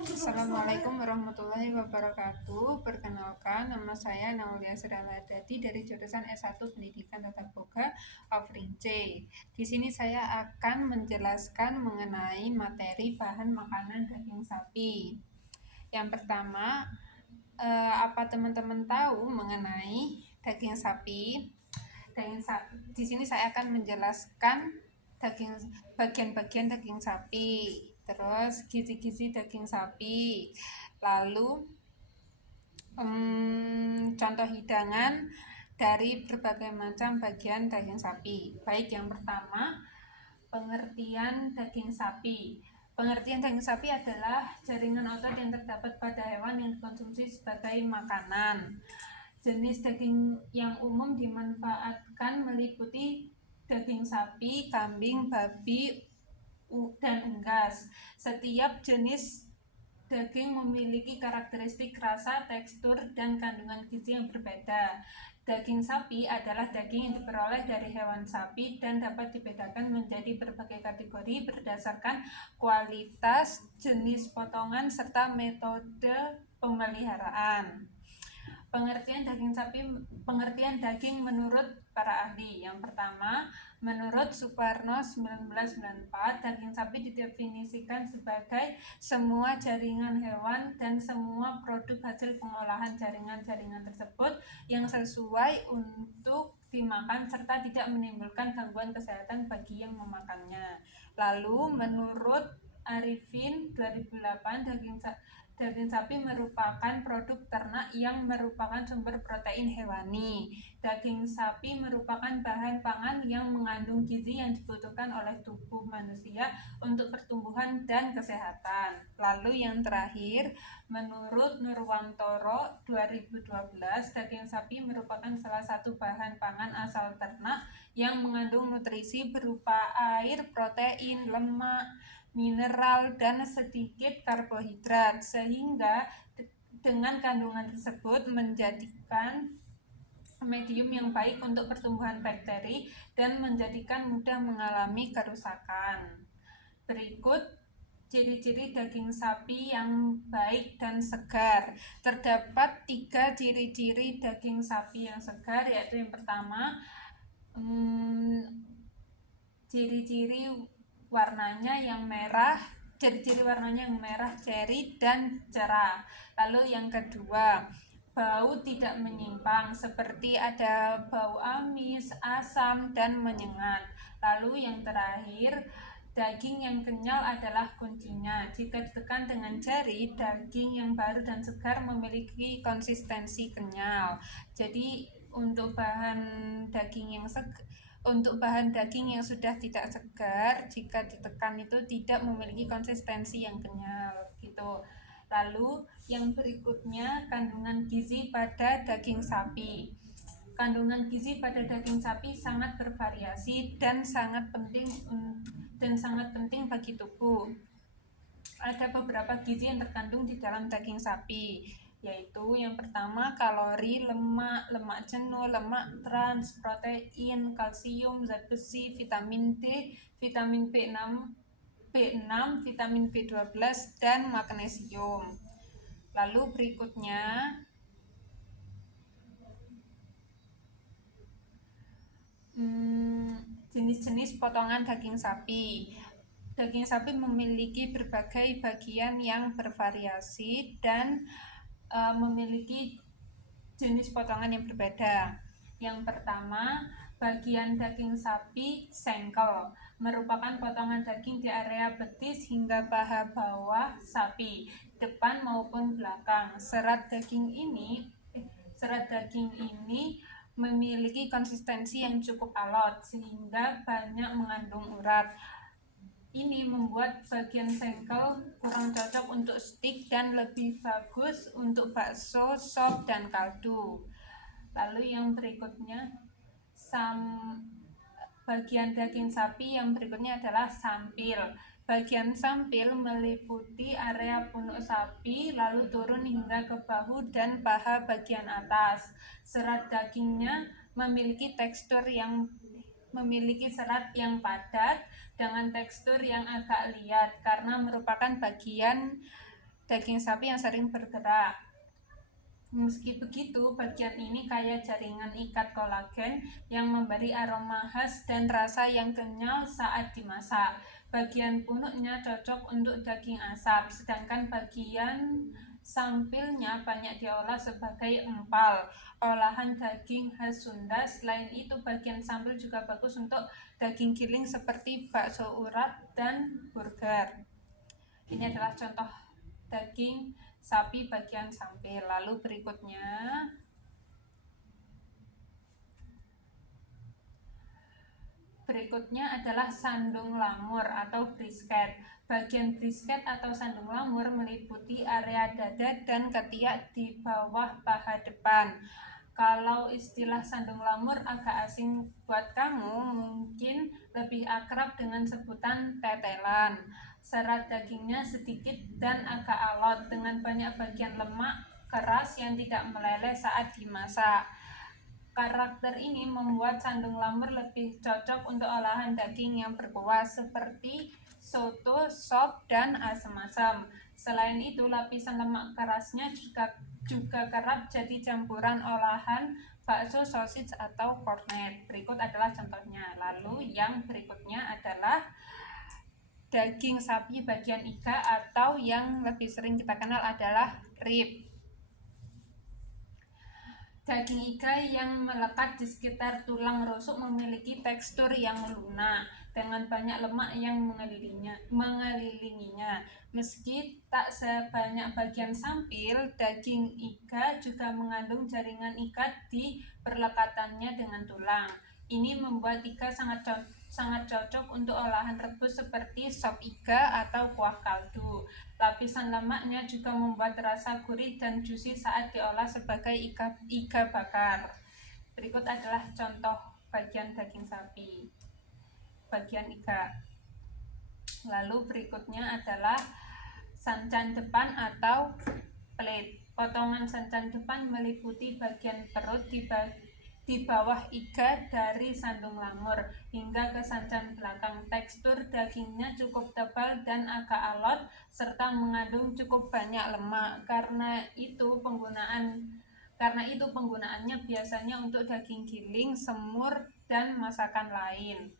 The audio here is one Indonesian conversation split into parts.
Assalamualaikum warahmatullahi wabarakatuh. Perkenalkan, nama saya Naulia Seraladati dari jurusan S1 Pendidikan Tata Boga Avrince. Di sini saya akan menjelaskan mengenai materi bahan makanan daging sapi. Yang pertama, apa teman-teman tahu mengenai daging sapi? Di sini saya akan menjelaskan daging bagian-bagian daging sapi, terus gizi-gizi daging sapi, lalu contoh hidangan dari berbagai macam bagian daging sapi. Baik, yang pertama, pengertian daging sapi. Pengertian daging sapi adalah jaringan otot yang terdapat pada hewan yang dikonsumsi sebagai makanan. Jenis daging yang umum dimanfaatkan meliputi daging sapi, kambing, babi, dan unggas. Setiap jenis daging memiliki karakteristik rasa, tekstur, dan kandungan gizi yang berbeda. Daging sapi adalah daging yang diperoleh dari hewan sapi dan dapat dibedakan menjadi berbagai kategori berdasarkan kualitas, jenis potongan, serta metode pemeliharaan. Pengertian daging menurut para ahli. Yang pertama, menurut Suparno 1994, daging sapi didefinisikan sebagai semua jaringan hewan dan semua produk hasil pengolahan jaringan-jaringan tersebut yang sesuai untuk dimakan serta tidak menimbulkan gangguan kesehatan bagi yang memakannya. Lalu menurut Arifin 2008, daging sapi merupakan produk ternak yang merupakan sumber protein hewani. Daging sapi merupakan bahan pangan yang mengandung gizi yang dibutuhkan oleh tubuh manusia untuk pertumbuhan dan kesehatan. Lalu yang terakhir, menurut Nurwantoro 2012, daging sapi merupakan salah satu bahan pangan asal ternak yang mengandung nutrisi berupa air, protein, lemak, mineral, dan sedikit karbohidrat, sehingga dengan kandungan tersebut menjadikan medium yang baik untuk pertumbuhan bakteri dan menjadikan mudah mengalami kerusakan. Berikut ciri-ciri daging sapi yang baik dan segar. Terdapat 3 ciri-ciri daging sapi yang segar, yaitu yang pertama, ciri-ciri warnanya yang merah, ceri dan cerah. Lalu yang kedua, bau tidak menyimpang seperti ada bau amis, asam, dan menyengat. Lalu yang terakhir, daging yang kenyal adalah kuncinya. Jika ditekan dengan jari, daging yang baru dan segar memiliki konsistensi kenyal. Jadi untuk bahan daging yang sudah tidak segar, jika ditekan itu tidak memiliki konsistensi yang kenyal gitu. Lalu yang berikutnya, kandungan gizi pada daging sapi. Kandungan gizi pada daging sapi sangat bervariasi dan sangat penting bagi tubuh. Ada beberapa gizi yang terkandung di dalam daging sapi, yaitu yang pertama, kalori, lemak jenuh, lemak trans, protein, kalsium, zat besi, vitamin D, vitamin B6, vitamin B12, dan magnesium. Lalu berikutnya, jenis-jenis potongan daging sapi. Daging sapi memiliki berbagai bagian yang bervariasi dan memiliki jenis potongan yang berbeda. Yang pertama, bagian daging sapi sengkel merupakan potongan daging di area betis hingga paha bawah sapi, depan maupun belakang. Serat daging ini memiliki konsistensi yang cukup alot sehingga banyak mengandung urat. Ini membuat bagian sengkel kurang cocok untuk stik dan lebih bagus untuk bakso, sop, dan kaldu. Lalu yang berikutnya, bagian daging sapi yang berikutnya adalah sampil. Bagian sampil meliputi area punuk sapi lalu turun hingga ke bahu dan paha bagian atas. Serat dagingnya memiliki serat yang padat dengan tekstur yang agak liat karena merupakan bagian daging sapi yang sering bergerak. Meski begitu, bagian ini kaya jaringan ikat kolagen yang memberi aroma khas dan rasa yang kenyal saat dimasak. Bagian punuknya cocok untuk daging asap, sedangkan bagian sampilnya banyak diolah sebagai empal, olahan daging khas Sunda. Selain itu, bagian sampil juga bagus untuk daging giling seperti bakso urat dan burger. Ini adalah contoh daging sapi bagian sampil. Lalu berikutnya adalah sandung lamur atau brisket. Bagian brisket atau sandung lamur meliputi area dada dan ketiak di bawah paha depan. Kalau istilah sandung lamur agak asing buat kamu, mungkin lebih akrab dengan sebutan tetelan. Serat dagingnya sedikit dan agak alot dengan banyak bagian lemak keras yang tidak meleleh saat dimasak. Karakter ini membuat sandung lamur lebih cocok untuk olahan daging yang berkuah seperti soto, sop, dan asam-asam. Selain itu, lapisan lemak kerasnya juga kerap jadi campuran olahan bakso, sosis, atau kornet. Berikut adalah contohnya. Lalu yang berikutnya adalah daging sapi bagian iga atau yang lebih sering kita kenal adalah rib. Daging iga yang melekat di sekitar tulang rusuk memiliki tekstur yang lunak dengan banyak lemak yang mengelilinginya. Meski tak sebanyak bagian sampil, daging iga juga mengandung jaringan ikat di perlekatannya dengan tulang. Ini membuat iga sangat cocok untuk olahan rebus seperti sop iga atau kuah kaldu. Lapisan lemaknya juga membuat rasa gurih dan juicy saat diolah sebagai iga bakar. Berikut adalah contoh bagian daging sapi bagian iga. Lalu berikutnya adalah sancan depan atau plate. Potongan sancan depan meliputi bagian perut di bawah iga dari sandung lamur hingga ke sancan belakang. Tekstur dagingnya cukup tebal dan agak alot serta mengandung cukup banyak lemak. Karena itu penggunaannya biasanya untuk daging giling, semur, dan masakan lain.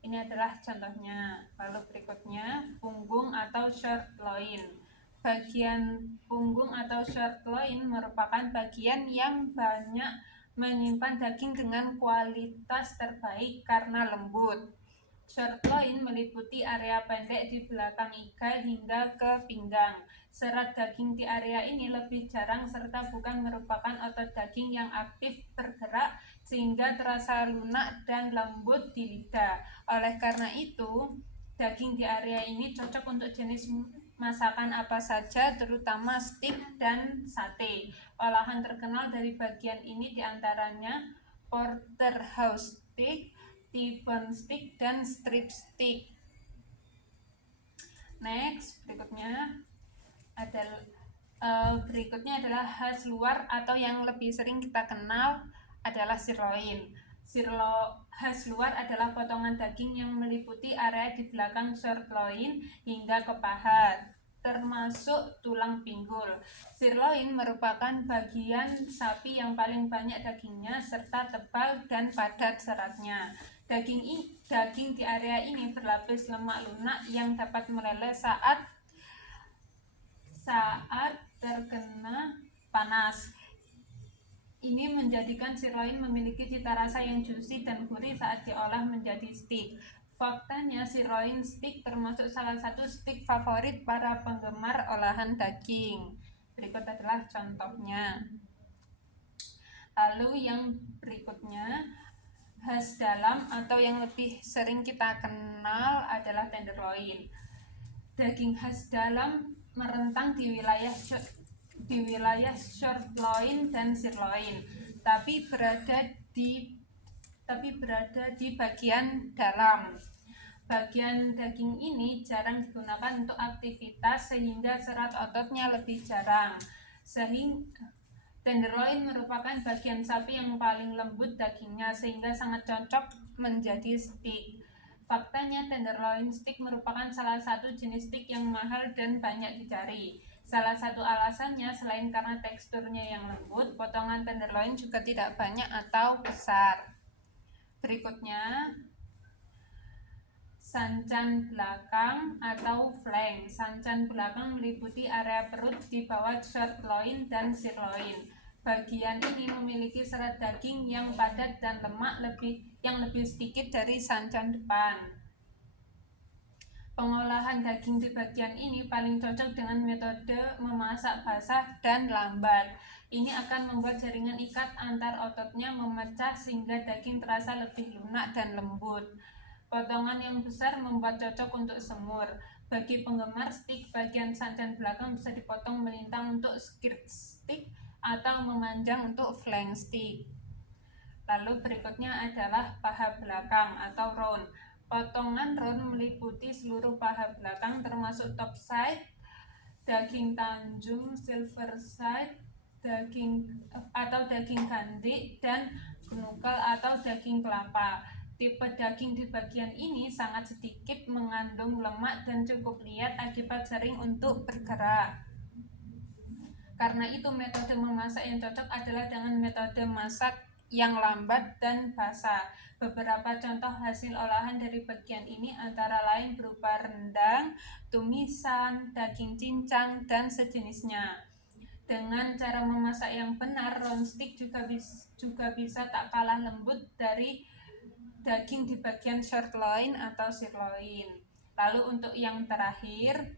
Ini adalah contohnya. Lalu berikutnya, punggung atau short loin. Bagian punggung atau short loin merupakan bagian yang banyak menyimpan daging dengan kualitas terbaik karena lembut. Short loin meliputi area pendek di belakang iga hingga ke pinggang. Serat daging di area ini lebih jarang serta bukan merupakan otot daging yang aktif bergerak sehingga terasa lunak dan lembut di lidah. Oleh karena itu, daging di area ini cocok untuk jenis masakan apa saja, terutama steak dan sate. Olahan terkenal dari bagian ini diantaranya porterhouse steak, T-bone steak, dan strip steak. Next, berikutnya adalah khas luar atau yang lebih sering kita kenal adalah sirloin. Khas luar adalah potongan daging yang meliputi area di belakang short loin hingga ke paha, termasuk tulang pinggul. Sirloin merupakan bagian sapi yang paling banyak dagingnya serta tebal dan padat seratnya. Daging di area ini berlapis lemak lunak yang dapat meleleh saat terkena panas. Ini menjadikan sirloin memiliki cita rasa yang juicy dan gurih saat diolah menjadi steak. Faktanya, sirloin steak termasuk salah satu steak favorit para penggemar olahan daging. Berikut adalah contohnya. Lalu yang berikutnya, khas dalam atau yang lebih sering kita kenal adalah tenderloin. Daging khas dalam merentang di wilayah short loin dan sirloin, tapi berada di bagian dalam. Bagian daging ini jarang digunakan untuk aktivitas sehingga serat ototnya lebih jarang. Tenderloin merupakan bagian sapi yang paling lembut dagingnya sehingga sangat cocok menjadi steak. Faktanya, tenderloin steak merupakan salah satu jenis steak yang mahal dan banyak dicari. Salah satu alasannya selain karena teksturnya yang lembut, potongan tenderloin juga tidak banyak atau besar. Berikutnya, sancan belakang atau flank. Sancan belakang meliputi area perut di bawah short-loin dan sirloin. Bagian ini memiliki serat daging yang padat dan lemak yang lebih sedikit dari sancan depan. Pengolahan daging di bagian ini paling cocok dengan metode memasak basah dan lambat. Ini akan membuat jaringan ikat antar ototnya memecah sehingga daging terasa lebih lunak dan lembut. Potongan yang besar membuat cocok untuk semur. Bagi penggemar stik, bagian sancan belakang bisa dipotong melintang untuk skirt stick atau memanjang untuk flank stick. Lalu berikutnya adalah paha belakang atau round. Potongan round meliputi seluruh paha belakang termasuk top side, daging tanjung, silver side, daging gandik, dan knuckle atau daging kelapa. Tipe daging di bagian ini sangat sedikit mengandung lemak dan cukup liat akibat sering untuk bergerak. Karena itu metode memasak yang cocok adalah dengan metode masak yang lambat dan basah. Beberapa contoh hasil olahan dari bagian ini antara lain berupa rendang, tumisan, daging cincang, dan sejenisnya. Dengan cara memasak yang benar, round stick juga bisa tak kalah lembut dari daging di bagian short loin atau sirloin. Lalu untuk yang terakhir,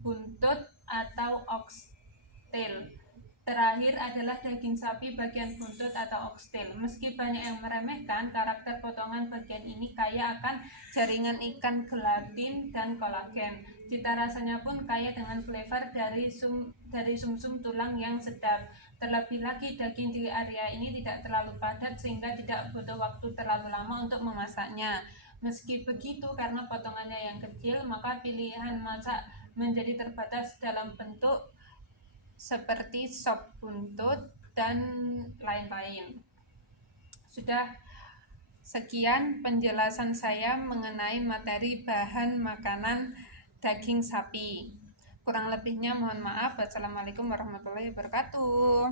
buntut atau oxtail. Terakhir adalah daging sapi bagian buntut atau oxtail. Meski banyak yang meremehkan, karakter potongan bagian ini kaya akan jaringan ikan gelatin dan kolagen. Cita rasanya pun kaya dengan flavor dari sumsum tulang yang sedap. Terlebih lagi daging di area ini tidak terlalu padat sehingga tidak butuh waktu terlalu lama untuk memasaknya. Meski begitu, karena potongannya yang kecil, maka pilihan masak menjadi terbatas dalam bentuk seperti sop buntut dan lain-lain. Sudah sekian penjelasan saya mengenai materi bahan makanan daging sapi. Kurang lebihnya mohon maaf. Wassalamualaikum warahmatullahi wabarakatuh.